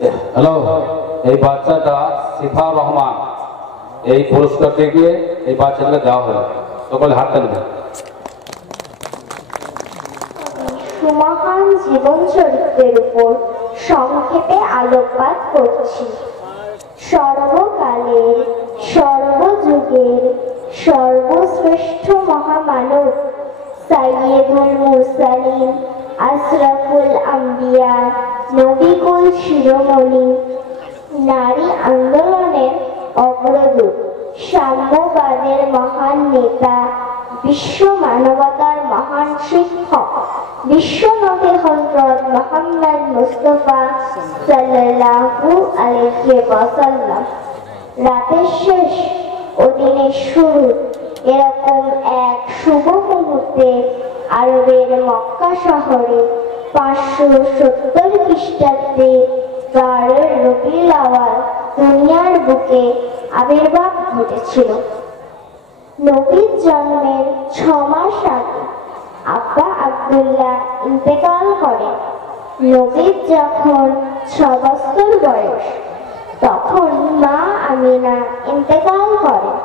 Hello, এই বাচ্চাটা সিফা রহমান, এই পুরস্কারটিকে এই বাচ্চাটাকে দেওয়া হলো। সকলে হাত তালি। সুমহান জীবন চরিত্রের উপর সংক্ষেপে আলোকপাত করছি। সর্বকালের সর্বযুগের সর্বশ্রেষ্ঠ মহামানব সাইয়্যিদুল মুরসালিন আশরাফুল আম্বিয়া নবীকুল শিরোমণি, নারী আন্দোলনের অগ্রদূত, সাম্যবাদের মহান নেতা, বিশ্ব মানবতার মহান শিক্ষক, বিশ্বনবী হযরত মুহাম্মদ মুস্তাফা সাল্লাল্লাহু আলাইহি ওয়াসাল্লাম। রাতের শেষ ও দিনের শুরু এরকম এক শুভ মুহূর্তে আরবের মক্কা শহরে 570 খ্রিস্টাব্দে 12 রবিউল আউয়াল দুনিয়ার বুকে আবির্ভাব ঘটেছিল। নবীর জন্মের 6 মাস আগে আব্বা আব্দুল্লাহ ইন্তেকাল করেন। নবীর যখন 6 বছর বয়স তখন মা আমিনা ইন্তেকাল করেন।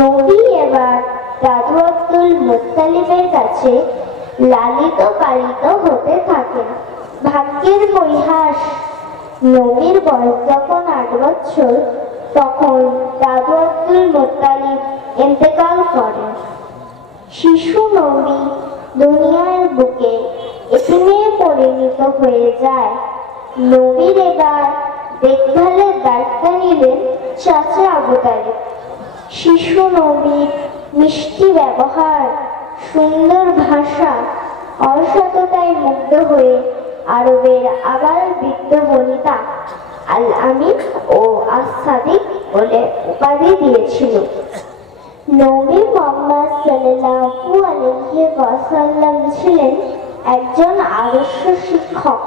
নবী এবার দাদু আব্দুল মুত্তালিবের কাছে লালিত পালিত হতে থাকেন। ভাগ্যের পরিহাস, নবীর বয়স যখন 8 বছর তখন দাদু আব্দুল মুত্তালিব ইন্তেকাল করেন। শিশু নবী দুনিয়ার বুকে এতিমে পরিণত হয়ে যায়। নবীর এবার দেখভালের দায়িত্ব নিলেন চাচা আবু তালিব। শিশু নবীর মিষ্টি ব্যবহার, সুন্দর ভাষা, অসততায় মুগ্ধ হয়ে আরবের আবাল বৃদ্ধ বনিতা আল আমিন ও আস-সাদিক বলে উপাধি দিয়েছিল। নবী মুহাম্মদ সাল্লাল্লাহু আলাইহি ওয়াসাল্লাম ছিলেন একজন আদর্শ শিক্ষক।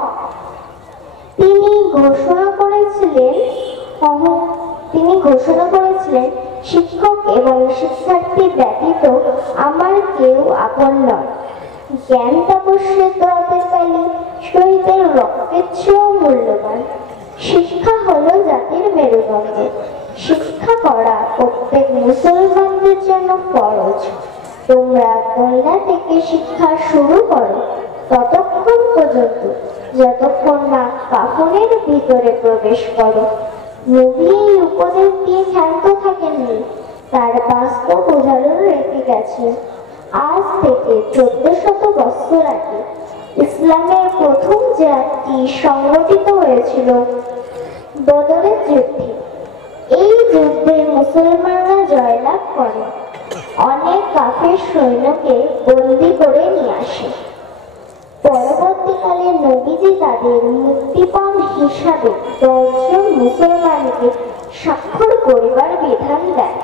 তিনি ঘোষণা করেছিলেন শিক্ষক এবং শিক্ষার্থী ব্যতীত আমার কেউ আপন নয়। জ্ঞান তাপস্যের দোয়াতের কালি শহীদের রক্তের চেয়েও মূল্যবান। শিক্ষা হলো জাতির মেরুদণ্ড। শিক্ষা করা প্রত্যেক মুসলমানদের জন্য ফরজ। তোমরা দোলনা থেকে শিক্ষা শুরু করো ততক্ষণ পর্যন্ত যতক্ষণ না কাফনের ভিতরে প্রবেশ করো। নবী এই উপদেশ দিয়ে ক্ষান্ত থাকেননি, তার বাস্তব উদাহরণ রেখে গেছেন। আজ থেকে 1400 বছর আগে ইসলামের প্রথম জাতি সংগঠিত হয়েছিল বদরের যুদ্ধে। এই যুদ্ধে মুসলমানরা জয়লাভ করে অনেক কাফের সৈন্যকে বন্দী করে নিয়ে আসে। পরবর্তীকালে নবীজি তাদের মুক্তিপণ হিসাবে 10 জন মুসলমানকে স্বাক্ষর করিবার বিধান দেন।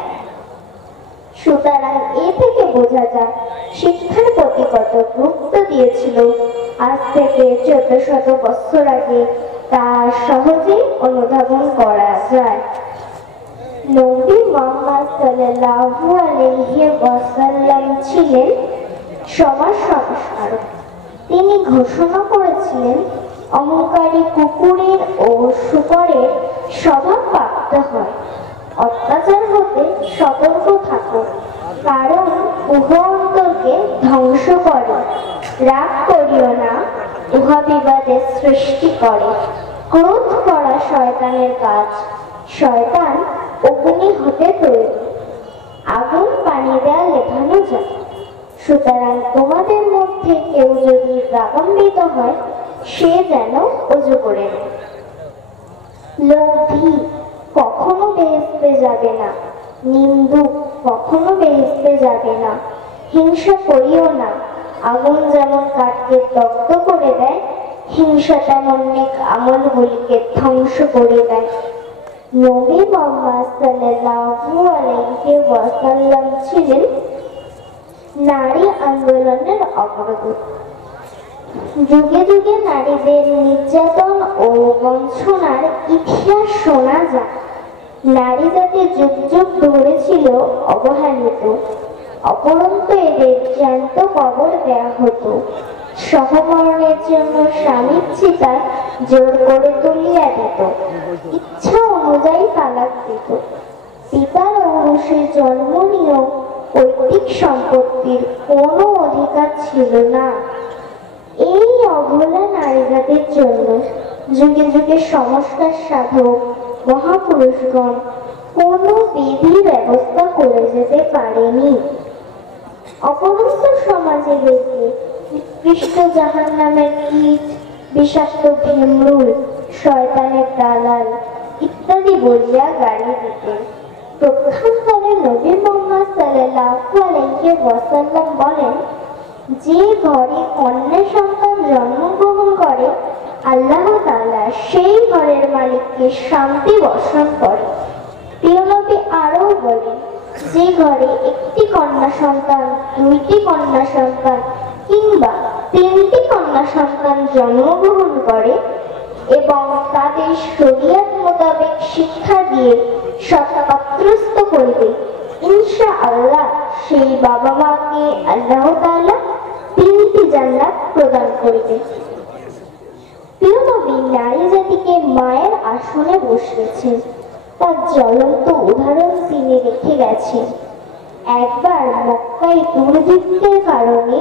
সুতরাং এ থেকে বোঝা যায় শিক্ষার প্রতি কত গুরুত্ব দিয়েছিল। আজ থেকে 1400 বছর আগে তা সহজেই অনুধাবন করা যায়। নবী মুহাম্মদ সাল্লাল্লাহু আলাইহি ওয়াসাল্লাম ছিলেন সমাজ সংস্কারক। তিনি ঘোষণা করেছিলেন অহংকারী কুকুরের ও শূকরের স্বভাব প্রাপ্ত হয়। অত্যাচার হতে সতর্ক থাকো, কারণ উহা অন্তরকে ধ্বংস করে। রাগ করিও না, উহা বিবাদের সৃষ্টি করে। ক্রোধ করা শয়তানের কাজ। শয়তান অগ্নি হতে তৈরি, আগুন পানি দেয়া লেখানো যায়। সুতরাং তোমাদের মধ্যে কেউ যদি রাগান্বিত হয় সে যেন ওযু করে নেয়। লোভী কখনো বেহেশতে যাবে না, নিন্দুক কখনো বেহেশতে যাবে না। হিংসা করিও না, আগুন যেমন কাঠকে দগ্ধ করে দেয়, হিংসা তেমন নেক আমলগুলিকে ধ্বংস করে দেয়। নবী মুহাম্মদ সাল্লাল্লাহু আলাইহি ওয়াসাল্লাম ছিলেন নারী আন্দোলনের অগ্রদূত। যুগে যুগে নারীদের নির্যাতন ও বঞ্চনার ইতিহাস শোনা যায়। নারী জাতি যুগ যুগ ধরে ছিল অবহেলিত। অপরন্তু এদের জ্যান্ত কবর দেয়া হতো। সহমরণের জন্য স্বামী চিতায় জোর করে তুলিয়া দিত, ইচ্ছা অনুযায়ী তালাক দিত। পিতার ঔরসে জন্ম নিয়েও পৈতৃক সম্পত্তির কোনো অধিকার ছিল না। এই অবলা নারীজাতির জন্য যুগে যুগে সংস্কার সাধক মহাপুরুষগণ কোনো বিধি ব্যবস্থা করে যেতে পারেনি। অপরন্ত সমাজে দেখে নিকৃষ্ট জাহান্নামের কীট, বিষাক্ত ভীমরুল, শয়তানের দালাল ইত্যাদি বলিয়া গালি দিতেন। প্রক্ষান্তরে নবী মুহাম্মদ সাল্লাল্লাহু আলাইহি ওয়াসাল্লাম বলেন, যে ঘরে কন্যা সন্তান জন্মগ্রহণ করে আল্লাহ তাআলা সেই ঘরের মালিককে শান্তি বর্ষণ করে। প্রিয় নবী আরও বলেন, যে ঘরে একটি কন্যা সন্তান, দুইটি কন্যা সন্তান কিংবা তিনটি কন্যা সন্তান জন্মগ্রহণ করে এবং তাদের শরীয়ত মোতাবেক শিক্ষা দিয়ে সৎপাত্রস্থ করবে, ইনশাআল্লাহ সেই বাবা মাকে আল্লাহ তাআলা 3টি জান্নাত প্রদান করবে। প্রিয় নবী নারী জাতিকে মায়ের আসনে বসিয়েছেন, তার জ্বলন্ত উদাহরণ তিনি রেখে গেছেন। একবার মক্কায় দুর্ভিক্ষের কারণে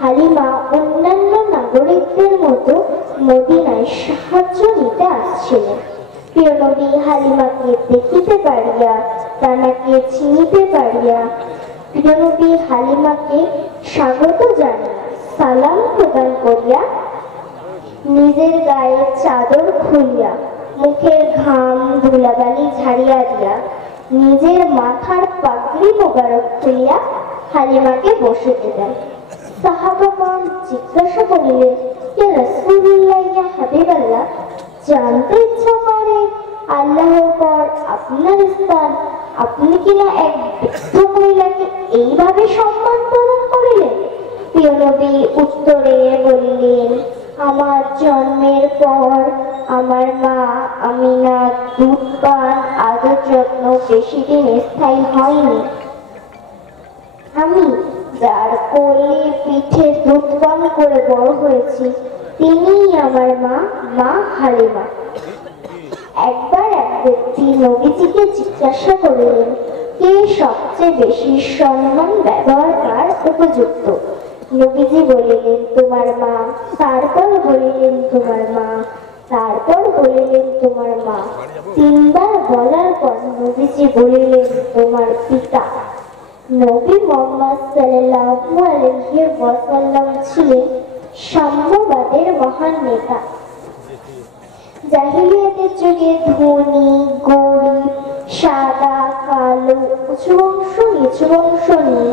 হালিমা অন্যান্য নাগরিকদের মতো মদিনায় সাহায্য নিতে আসছিলেন। প্রিয় নবী হালিমাকে দেখিতে পারিয়া, তাকে চিনিতে পারিয়া প্রিয় নবী হালিমাকে স্বাগত জানিয়া সালাম প্রদান করিয়া নিজের গায়ে চাদর খুলিয়া মুখের ঘাম ধুলাবালি ঝাড়িয়া দিয়া নিজের মাথার পাগড়ি মোবারক খুলিয়া হালিমাকে বসিতে দেন। সাহাবাগণ জিজ্ঞাসা করিলেন, ইয়া রাসূলুল্লাহ, ইয়া হাবিবাল্লাহ, জানতে ইচ্ছা করে আল্লাহর পর আপনার স্থান, আপনি কিনা এক বৃদ্ধ মহিলাকে এইভাবে সম্মান প্রদান করিলেন? প্রিয় নবী উত্তরে বলিলেন, আমার জন্মের পর আমার মা আমিনা দুধ পান আদর যত্ন বেশি দিন স্থায়ী হয়নি। আমি যার কোলে পিঠে দুধ পান করে বড় হয়েছি তিনিই আমার মা হালিমা। একবার এক ব্যক্তি নবীজিকে জিজ্ঞাসা করিলেন, কে সবচেয়ে বেশি সম্মান ব্যবহার কার উপযুক্ত? নবীজি বলিলেন, তোমার মা। তারপর বলিলেন, তোমার মা। তারপর বলিলেন, তোমার মা। 3বার বলার পর নবীজি বলিলেন, তোমার পিতা। নবী মুহাম্মদ সাল্লাল্লাহু আলাইহি ওয়াসাল্লাম ছিলেন সাম্যবাদের মহান নেতা। জাহিলিয়াতের যুগে ধনী গরিব, সাদা কালো, উঁচু বংশ নিচু বংশ নিয়ে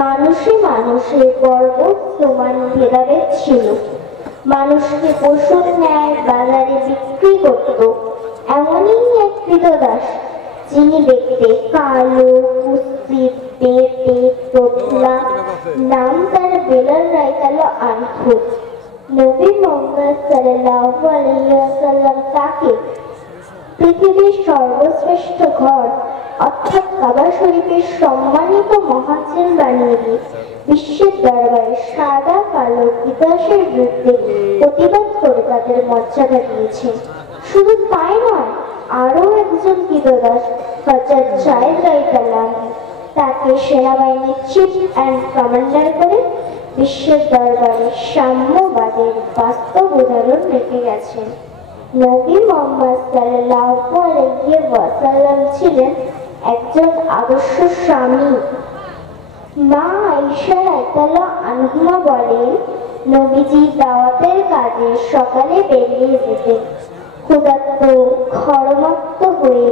মানুষে মানুষের বর্গ সমান ভেদাভেদ ছিল। মানুষকে পশুর ন্যায় বাজারে বিক্রি করত। এমনই এক ক্রীতদাস, যিনি দেখতে কালো, কুৎসিত, বেঁটে, তোতলা, নাম তার বেলাল রায়তাল আনহু। নবী মুহাম্মদ সাল্লাল্লাহু আলাইহি ওয়াসাল্লাম তাকে পৃথিবীর সর্বশ্রেষ্ঠ ঘর অর্থাৎ কাবা শরীফের সম্মানিত মহাজেন বানিয়ে দিয়ে বিশ্বের দরবারে সাদা কালো বিকাশের বিরুদ্ধে প্রতিবাদ করে তাদের মর্যাদা দিয়েছেন। শুধু তাই নয়, আরো একজন ক্রীতদাস হযরত যায়েদ রাদিয়াল্লাহু আনহু তাকে সেনাবাহিনীর চিফ অ্যান্ড কমান্ডার করে বিশ্বের দরবারে সাম্যবাদের বাস্তব উদাহরণ রেখে গেছেন। নবী মুহাম্মদ সাল্লাল্লাহু আলাইহি ওয়াসাল্লাম ছিলেন একজন আদর্শ স্বামী। মা আয়েশা রাদিয়াল্লাহু আনহা বলেন, নবীজি দাওয়াতের কাজে সকালে বেরিয়ে যেতেন। ক্ষুধার্ত ঘরমত্ত হয়ে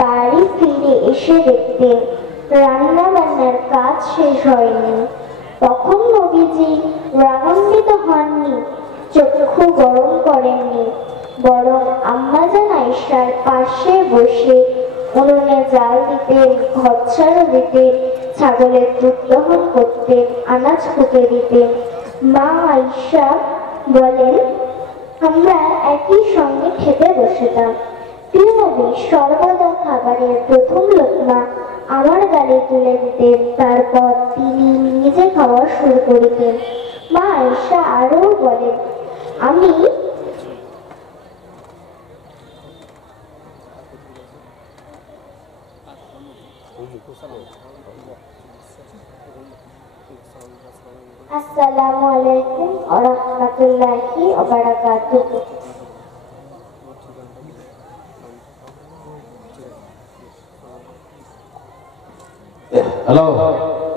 বাড়ি ফিরে এসে দেখতেন রান্না বান্নার কাজ শেষ হয়নি। তখন নবীজি রাগান্বিত হননি, চক্ষু গরম করেননি, বরং আম্মাজান আয়েশার পাশে বসে উনুনে জাল দিতেন, ঘর ঝাড়ু দিতেন, ছাগলের দুধ দহন করতেন, আনাজ কুটে দিতেন। মা আয়েশা বলেন, আমরা একই সঙ্গে খেতে বসতাম। প্রিয় নবী সর্বদা খাবারের প্রথম লোকমা আমার গালে তুলে দিতেন, তারপর তিনি নিজে খাওয়া শুরু করিতেন। মা আয়েশা আরও বলেন, আমি আসসালামু আলাইকুম ওয়া রাহমাতুল্লাহি ওয়া বারাকাতুহু। হ্যালো,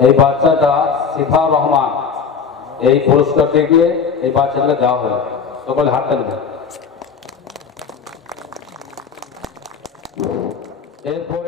এই বাচ্চাটা সিফা রহমান, এই পুরস্কারটিকে এই বাচ্চাটাকে দেওয়া হলো। সকলে হাত তালি দেন। এরপর